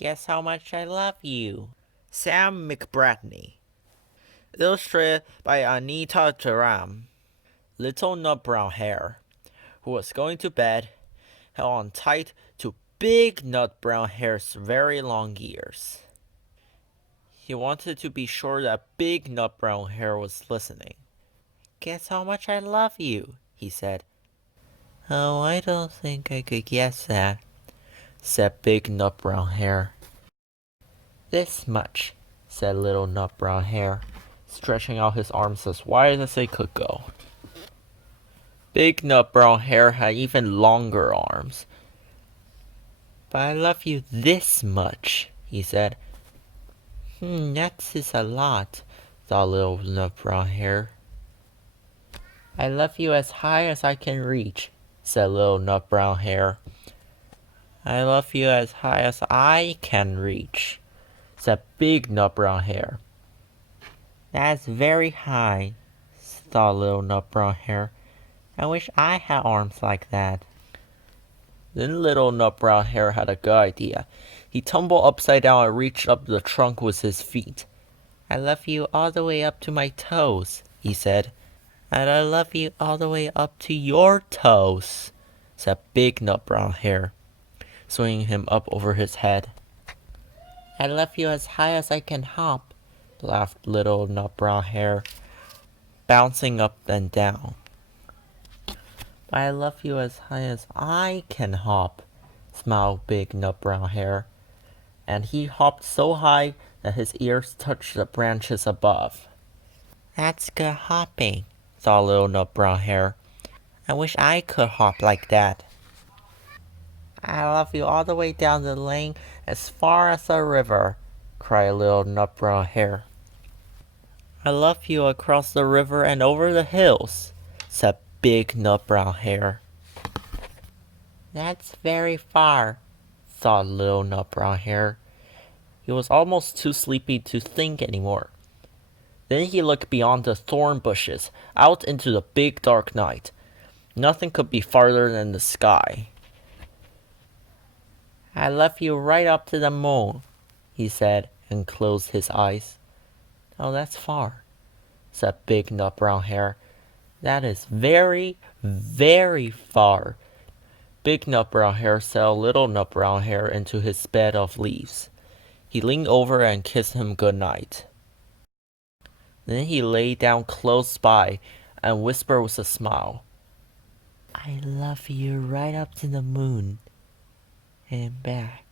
Guess how much I love you. Sam McBratney. Illustrated by Anita Jeram. Little nut brown hare, who was going to bed, held on tight to big nut brown hare's very long ears. He wanted to be sure that big nut brown hare was listening. Guess how much I love you, he said. Oh, I don't think I could guess that, said big nut brown hare. This much, said little nut brown hare, stretching out his arms as wide as they could go. Big nut brown hare had even longer arms. But I love you this much, he said. That is a lot, thought little nut brown hare. I love you as high as I can reach, said little nut brown hare. I love you as high as I can reach, said big nut brown hare. That's very high, thought little nut brown hare. I wish I had arms like that. Then little nut brown hare had a good idea. He tumbled upside down and reached up the trunk with his feet. I love you all the way up to my toes, he said. And I love you all the way up to your toes, said big nut brown hare, swinging him up over his head. I love you as high as I can hop, laughed little nut brown hare, bouncing up and down. I love you as high as I can hop, smiled big nut brown hare, and he hopped so high that his ears touched the branches above. That's good hopping, thought little nut brown hare. I wish I could hop like that. I love you all the way down the lane as far as the river, cried little nut brown hare. I love you across the river and over the hills, said big nut brown hare. That's very far, thought little nut brown hare. He was almost too sleepy to think anymore. Then he looked beyond the thorn bushes, out into the big dark night. Nothing could be farther than the sky. I love you right up to the moon, he said, and closed his eyes. Oh, that's far, said big nut brown hare. That is very, very far. Big nut brown hare settled little nut brown hare into his bed of leaves. He leaned over and kissed him good night. Then he lay down close by and whispered with a smile, I love you right up to the moon and back.